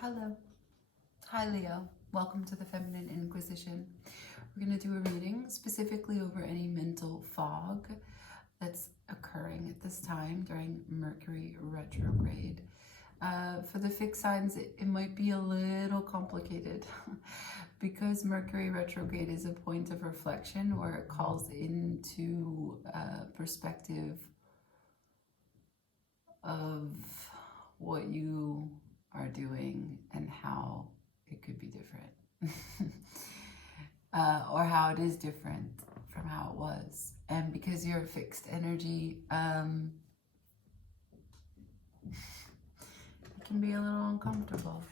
Hello. Hi, Leo. Welcome to the Feminine Inquisition. We're going to do a reading specifically over any mental fog that's occurring at this time during Mercury retrograde. For the fixed signs, it might be a little complicated because Mercury retrograde is a point of reflection where it calls into perspective of what you are doing and how it could be different or how it is different from how it was. And because you're a fixed energy, it can be a little uncomfortable.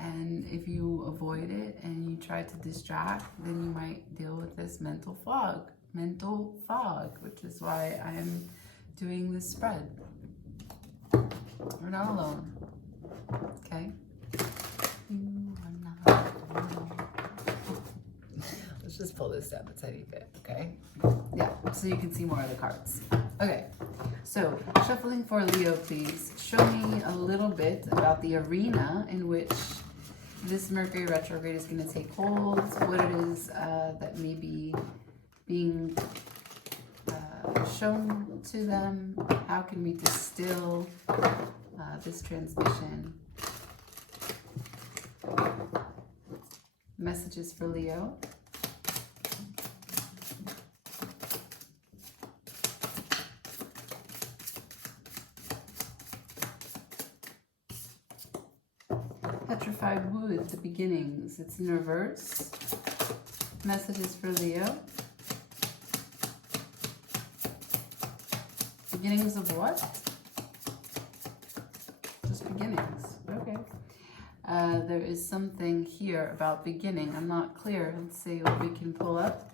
And if you avoid it and you try to distract, then you might deal with this mental fog, which is why I'm doing this spread. We're not alone. Okay? You are not alone. Let's just pull this down a tiny bit, okay? Yeah, so you can see more of the cards. Okay, so shuffling for Leo, please. Show me a little bit about the arena in which this Mercury retrograde is going to take hold, what it is that may be being shown to them, how can we distill this transmission. Messages for Leo. Petrified wood, the beginnings. It's in reverse. Messages for Leo. Beginnings of what? Just beginnings. Okay. There is something here about beginning. I'm not clear. Let's see what we can pull up.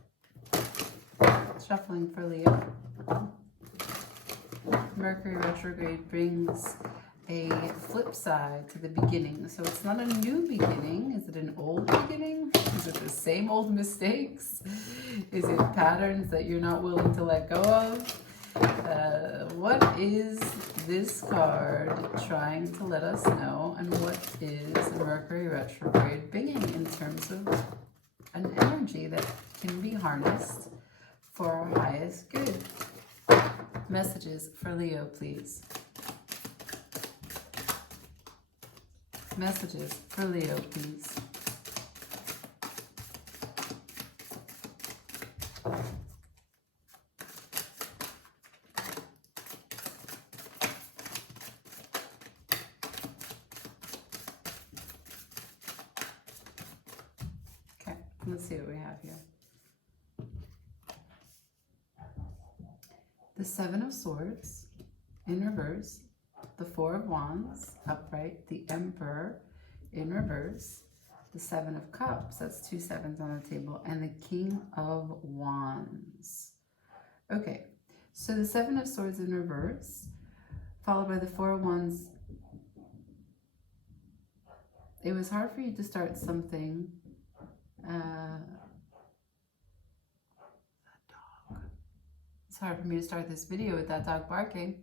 Shuffling for Leo. Mercury retrograde brings a flip side to the beginning. So it's not a new beginning. Is it an old beginning? Is it the same old mistakes? Is it patterns that you're not willing to let go of? What is this card trying to let us know, and what is Mercury retrograde bringing in terms of an energy that can be harnessed for our highest good? Messages for Leo, please. Messages for Leo, please. Okay, let's see what we have here. The Seven of Swords in reverse. The Four of Wands, upright, the Emperor in reverse, the Seven of Cups, that's two sevens on the table, and the King of Wands. Okay, so the Seven of Swords in reverse, followed by the Four of Wands. It was hard for you to start something. That dog. It's hard for me to start this video with that dog barking.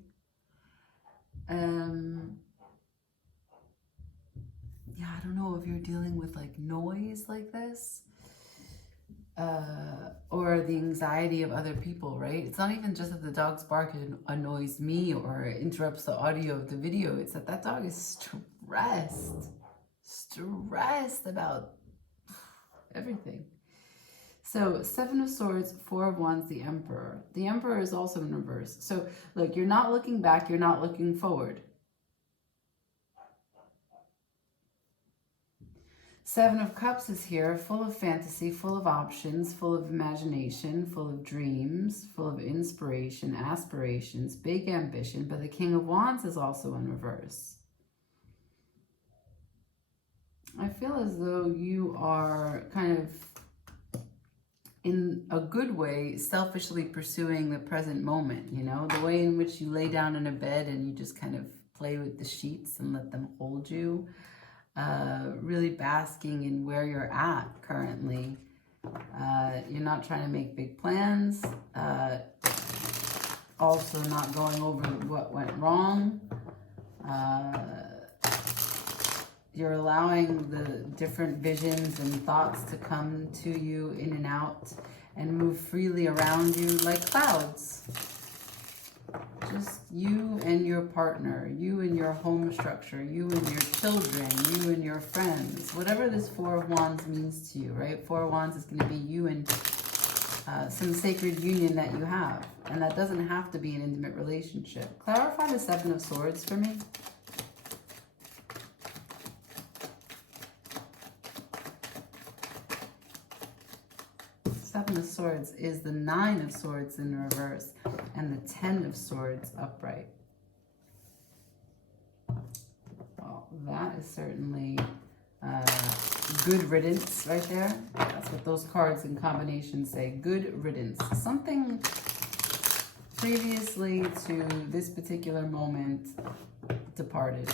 Yeah, I don't know if you're dealing with like noise like this or the anxiety of other people, right? It's not even just that the dog's bark annoys me or interrupts the audio of the video. It's that dog is stressed about everything. So, Seven of Swords, Four of Wands, the Emperor. The Emperor is also in reverse. So, look, you're not looking back, you're not looking forward. Seven of Cups is here, full of fantasy, full of options, full of imagination, full of dreams, full of inspiration, aspirations, big ambition. But the King of Wands is also in reverse. I feel as though you are kind of, in a good way, selfishly pursuing the present moment, you know, the way in which you lay down in a bed and you just kind of play with the sheets and let them hold you, really basking in where you're at currently. You're not trying to make big plans, also not going over what went wrong. You're allowing the different visions and thoughts to come to you in and out and move freely around you like clouds. Just you and your partner, you and your home structure, you and your children, you and your friends, whatever this Four of Wands means to you, right? Four of Wands is going to be you and some sacred union that you have. And that doesn't have to be an intimate relationship. Clarify the Seven of Swords for me. Seven of Swords is the Nine of Swords in reverse and the Ten of Swords upright. Well, that is certainly good riddance right there. That's what those cards in combination say. Good riddance. Something previously to this particular moment departed.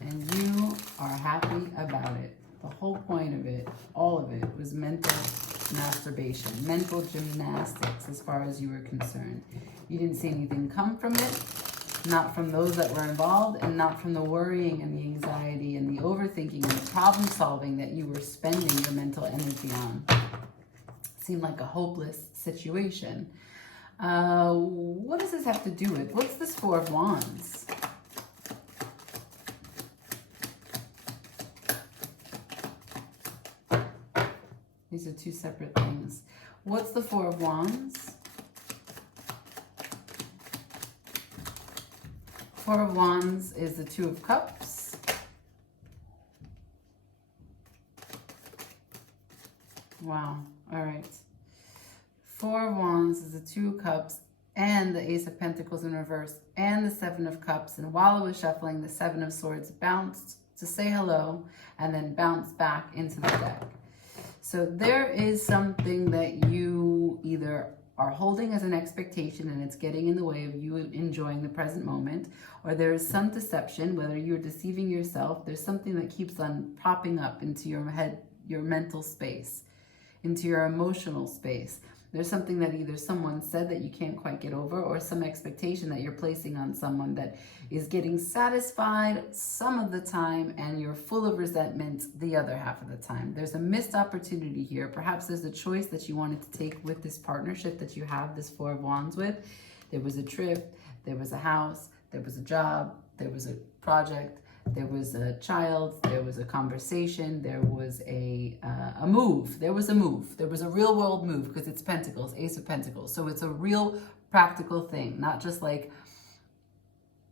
And you are happy about it. The whole point of it, all of it, was mental masturbation, mental gymnastics as far as you were concerned. You didn't see anything come from it, not from those that were involved, and not from the worrying and the anxiety and the overthinking and the problem solving that you were spending your mental energy on. It seemed like a hopeless situation. What does this have to do with? What's this Four of Wands? These are two separate things. What's the Four of Wands? Four of Wands is the Two of Cups. Wow. All right. Four of Wands is the Two of Cups and the Ace of Pentacles in reverse and the Seven of Cups. And while I was shuffling, the Seven of Swords bounced to say hello and then bounced back into the deck. So there is something that you either are holding as an expectation and it's getting in the way of you enjoying the present moment, or there is some deception, whether you're deceiving yourself, there's something that keeps on popping up into your head, your mental space, into your emotional space. There's something that either someone said that you can't quite get over, or some expectation that you're placing on someone that is getting satisfied some of the time and you're full of resentment the other half of the time. There's a missed opportunity here. Perhaps there's a choice that you wanted to take with this partnership that you have this Four of Wands with. There was a trip, there was a house, there was a job, there was a project, there was a child, there was a conversation, there was a move. There was a move. There was a real world move because it's Pentacles, Ace of Pentacles. So it's a real practical thing, not just like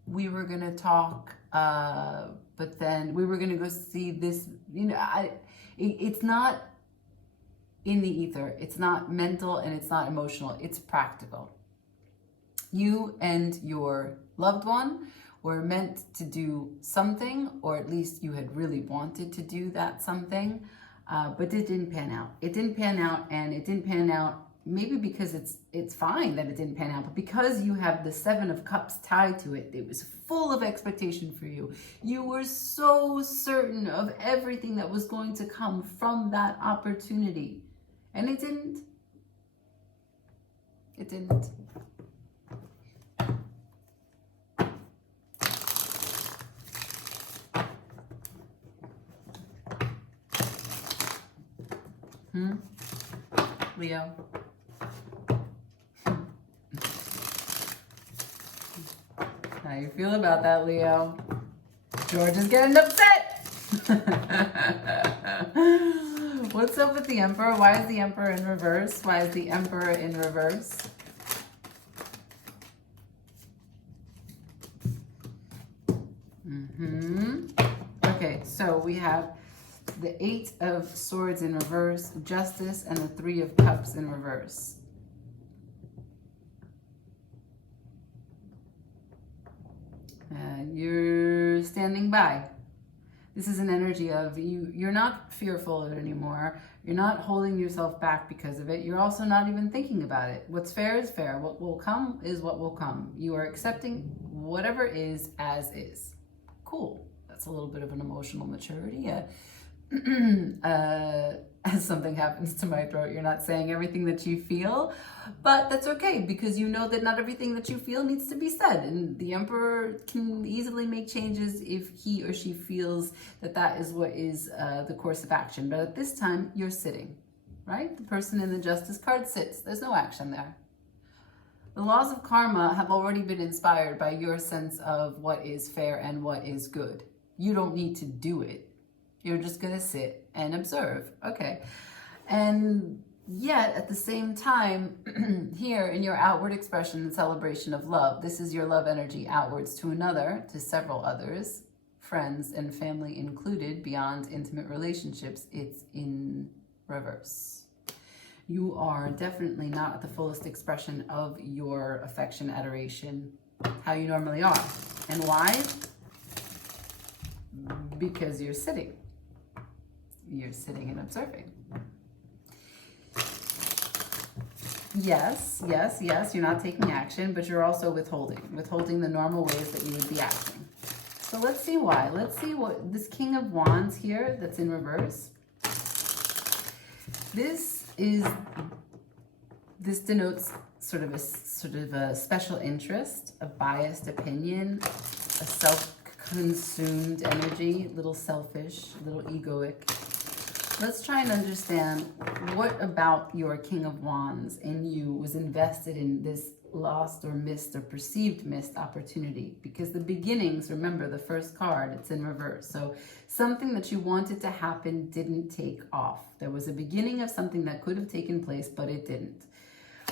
we were going to talk, but then we were going to go see this. You know, it's not in the ether. It's not mental and it's not emotional. It's practical. You and your loved one were meant to do something, or at least you had really wanted to do that something, but it didn't pan out. It didn't pan out, and it didn't pan out maybe because it's fine that it didn't pan out, but because you have the Seven of Cups tied to it, it was full of expectation for you. You were so certain of everything that was going to come from that opportunity, and it didn't. It didn't. Leo. How you feel about that, Leo? George is getting upset. What's up with the Emperor? Why is the Emperor in reverse? Why is the Emperor in reverse? Okay, so we have the Eight of Swords in reverse, Justice, and the Three of Cups in reverse. You're standing by. This is an energy of you're not fearful of it anymore. You're not holding yourself back because of it. You're also not even thinking about it. What's fair is fair. What will come is what will come. You are accepting whatever is as is. Cool. That's a little bit of an emotional maturity. as something happens to my throat. You're not saying everything that you feel, but that's okay, because you know that not everything that you feel needs to be said. And the Emperor can easily make changes if he or she feels that that is what is the course of action. But at this time, you're sitting, right? The person in the Justice card sits. There's no action there. The laws of karma have already been inspired by your sense of what is fair and what is good. You don't need to do it. You're just going to sit and observe. Okay. And yet, at the same time, here in your outward expression and celebration of love, this is your love energy outwards to another, to several others, friends and family included, beyond intimate relationships, it's in reverse. You are definitely not at the fullest expression of your affection, adoration, how you normally are. And why? Because you're sitting. You're sitting and observing. Yes, yes, yes, you're not taking action, but you're also withholding the normal ways that you would be acting. So let's see why. Let's see what this King of Wands here that's in reverse. This denotes sort of a special interest, a biased opinion, a self-consumed energy, a little selfish, a little egoic. Let's try and understand what about your King of Wands in you was invested in this lost or missed or perceived missed opportunity. Because the beginnings, remember the first card, it's in reverse. So something that you wanted to happen didn't take off. There was a beginning of something that could have taken place, but it didn't.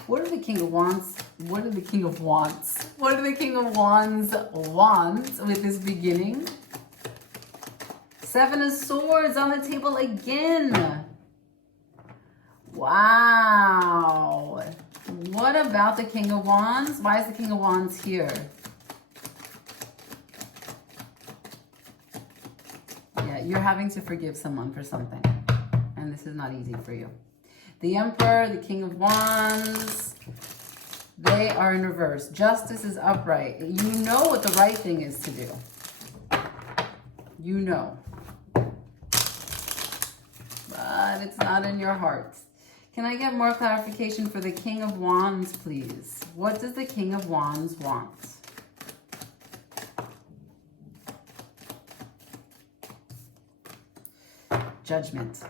What are the King of Wands? What are the King of Wands? What are the King of Wands wants with this beginning? Seven of Swords on the table again. Wow. What about the King of Wands? Why is the King of Wands here? Yeah, you're having to forgive someone for something. And this is not easy for you. The Emperor, the King of Wands, they are in reverse. Justice is upright. You know what the right thing is to do. You know. But it's not in your heart. Can I get more clarification for the King of Wands, please? What does the King of Wands want? Judgment.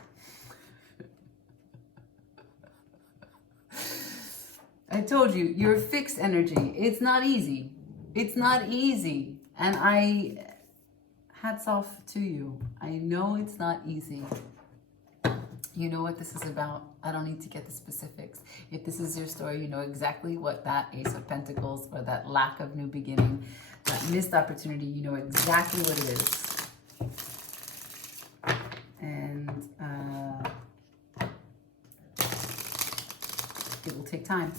I told you, you're fixed energy. It's not easy. It's not easy. And hats off to you. I know it's not easy. You know what this is about. I don't need to get the specifics. If this is your story, you know exactly what that Ace of Pentacles or that lack of new beginning, that missed opportunity, you know exactly what it is. And it will take time.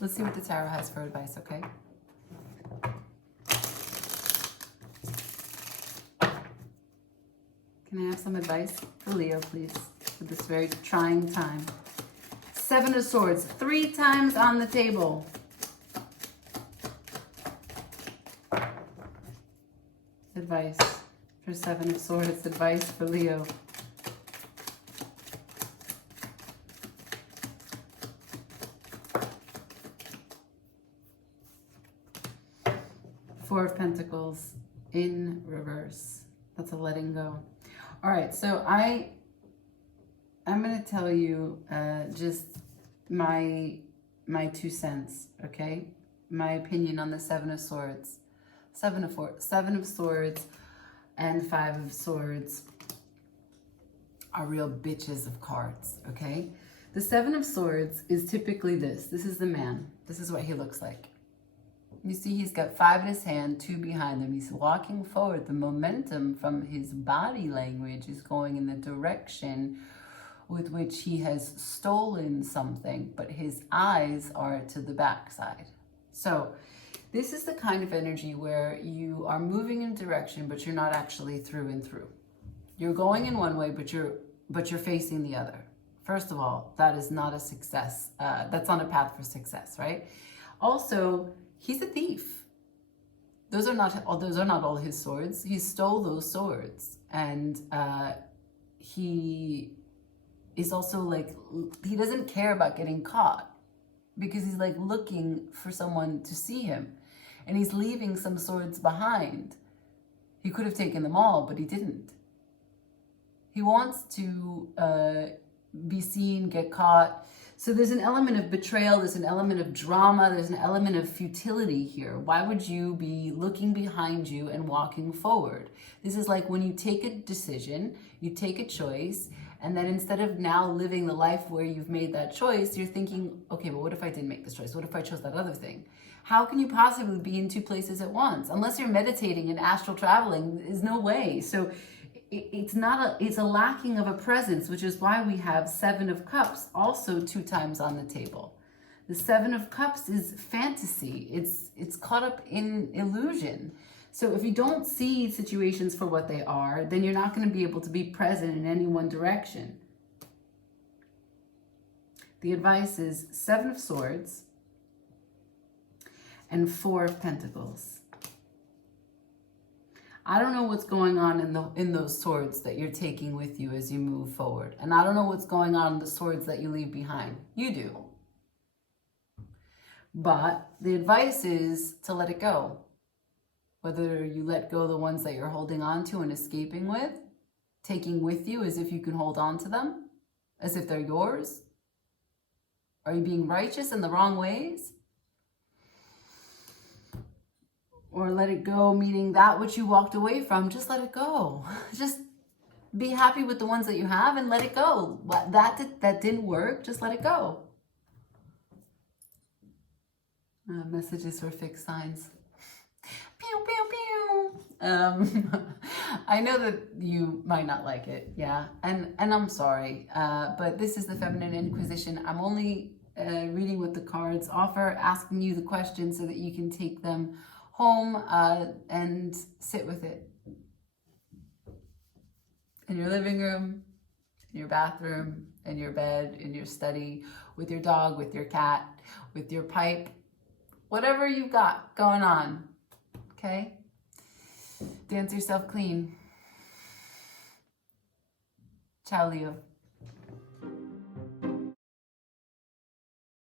Let's see what the tarot has for advice, okay? Can I have some advice for Leo, please, for this very trying time? Seven of Swords, 3 times on the table. Advice for Seven of Swords, advice for Leo. Four of Pentacles in reverse. That's a letting go. All right, so I'm going to tell you just my 2 cents, okay? My opinion on the Seven of Swords. Seven of Swords and 5 of Swords are real bitches of cards, okay? The 7 of Swords is typically this. This is the man. This is what he looks like. You see, he's got 5 in his hand, 2 behind him. He's walking forward. The momentum from his body language is going in the direction with which he has stolen something, but his eyes are to the backside. So this is the kind of energy where you are moving in a direction, but you're not actually through and through. You're going in one way, but you're facing the other. First of all, that is not a success. That's on a path for success, right? Also, he's a thief. Those are not all his swords. He stole those swords, and he is also like, he doesn't care about getting caught because he's like looking for someone to see him, and he's leaving some swords behind. He could have taken them all, but he didn't. He wants to be seen, get caught. So there's an element of betrayal, there's an element of drama, there's an element of futility here. Why would you be looking behind you and walking forward? This is like when you take a decision, you take a choice, and then instead of now living the life where you've made that choice, you're thinking, okay, but what if I didn't make this choice? What if I chose that other thing? How can you possibly be in two places at once? Unless you're meditating and astral traveling, there's no way. So it's a lacking of a presence, which is why we have Seven of Cups also 2 times on the table. The Seven of Cups is fantasy. It's caught up in illusion. So if you don't see situations for what they are, then you're not going to be able to be present in any one direction. The advice is 7 of Swords and 4 of Pentacles. I don't know what's going on in those swords that you're taking with you as you move forward. And I don't know what's going on in the swords that you leave behind. You do. But the advice is to let it go. Whether you let go the ones that you're holding on to and escaping with, taking with you as if you can hold on to them, as if they're yours. Are you being righteous in the wrong ways? Or let it go, meaning that which you walked away from, just let it go. Just be happy with the ones that you have and let it go. That didn't work, just let it go. Messages for fixed signs. Pew, pew, pew. I know that you might not like it, yeah, and I'm sorry, but this is the Feminine Inquisition. I'm only reading what the cards offer, asking you the questions so that you can take them home and sit with it in your living room, in your bathroom, in your bed, in your study, with your dog, with your cat, with your pipe, whatever you've got going on, okay? Dance yourself clean. Ciao, Leo.